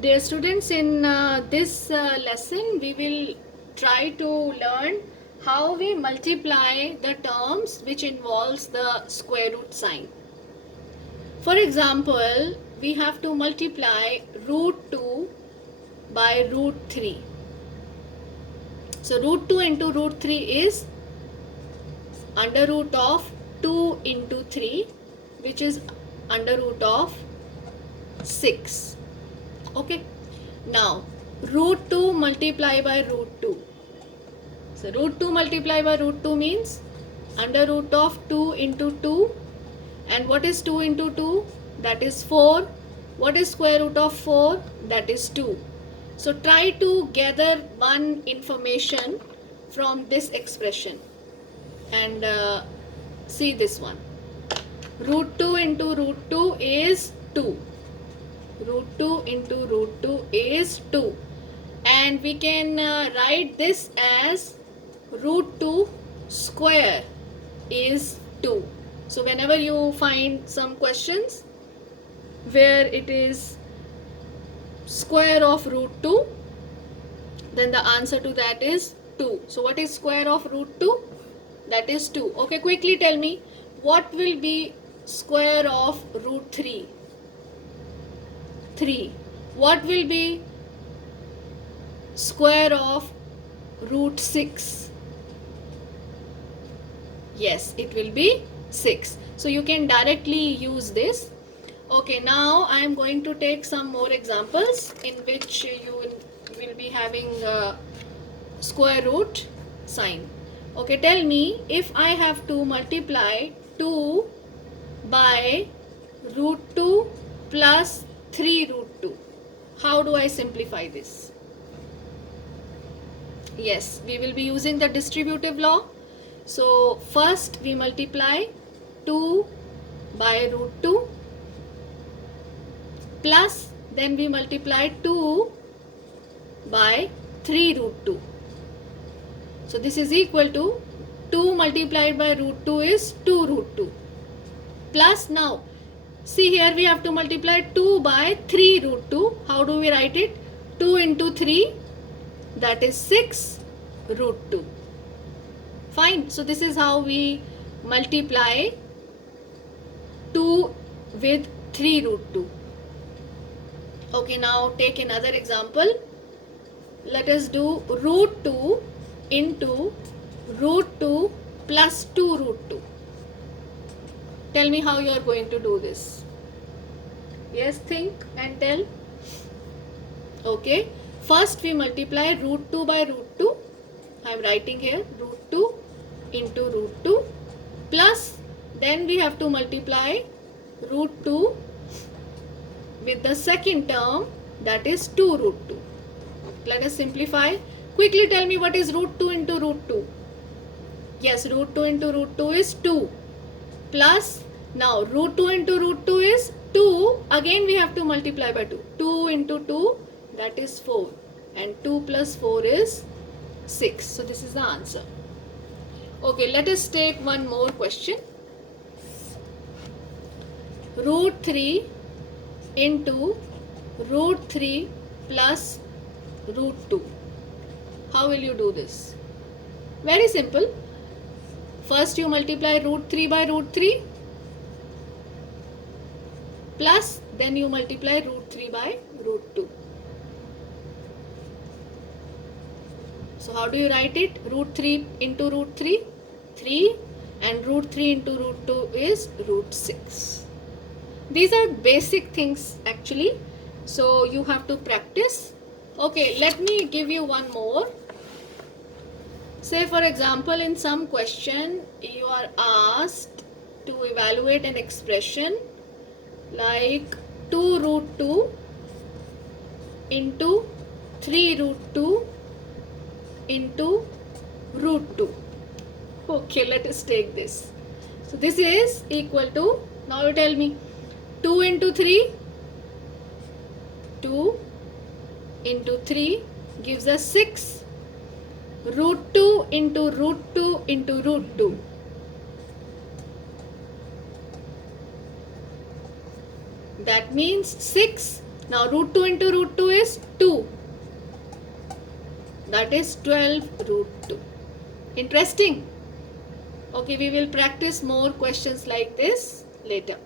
Dear students, in this lesson we will try to learn how we multiply the terms which involves the square root sign. For example, we have to multiply root 2 by root 3. So root 2 into root 3 is under root of 2 into 3, which is under root of 6. Okay. Now root 2 multiply by root 2. So root 2 multiply by root 2 means under root of 2 into 2. And what is 2 into 2? That is 4. What is square root of 4? That is 2. So try to gather one information from this expression and see this one. Root 2 into root 2 is 2. Root 2 into root 2 is 2. And we can write this as root 2 square is 2. So whenever you find some questions where it is square of root 2, then the answer to that is 2. So what is square of root 2? That is 2. Okay, quickly tell me, what will be square of root 3? 3. What will be square of root 6? Yes, it will be 6. So you can directly use this. Okay, now I am going to take some more examples in which you will be having square root sign. Okay, tell me, if I have to multiply 2 by root 2 plus 3 root 2, how do I simplify this? Yes, we will be using the distributive law. So first we multiply 2 by root 2 plus then we multiply 2 by 3 root 2. So this is equal to 2 multiplied by root 2 is 2 root 2 plus, now see here we have to multiply 2 by 3 root 2. How do we write it? 2 into 3, that is 6 root 2. Fine. So this is how we multiply 2 with 3 root 2. Okay, now take another example. Let us do root 2 into root 2 plus 2 root 2. Tell me how you are going to do this. Yes, think and tell. Okay, first we multiply root 2 by root 2. I am writing here root 2 into root 2 plus then we have to multiply root 2 with the second term, that is 2 root 2. Let us simplify. Quickly tell me, what is root 2 into root 2? Yes, root 2 into root 2 is 2 plus, now root 2 into root 2 is 2. Again we have to multiply by 2. 2 into 2, that is 4, and 2 plus 4 is 6. So this is the answer. Okay, let us take one more question. Root 3 into root 3 plus root 2. How will you do this? Very simple. First you multiply root 3 by root 3 plus then you multiply root 3 by root 2. So how do you write it? Root 3 into root 3, 3, and root 3 into root 2 is root 6. These are basic things actually, so you have to practice. Okay, let me give you one more. Say for example, in some question you are asked to evaluate an expression like 2 root 2 into 3 root 2 into root 2. Okay, let us take this. So this is equal to, now you tell me, 2 into 3, 2 into 3 gives us 6. Root 2 into root 2 into root 2. That means 6 Now root 2 into root 2 is 2. That is 12 root 2. Interesting. Okay, we will practice more questions like this later.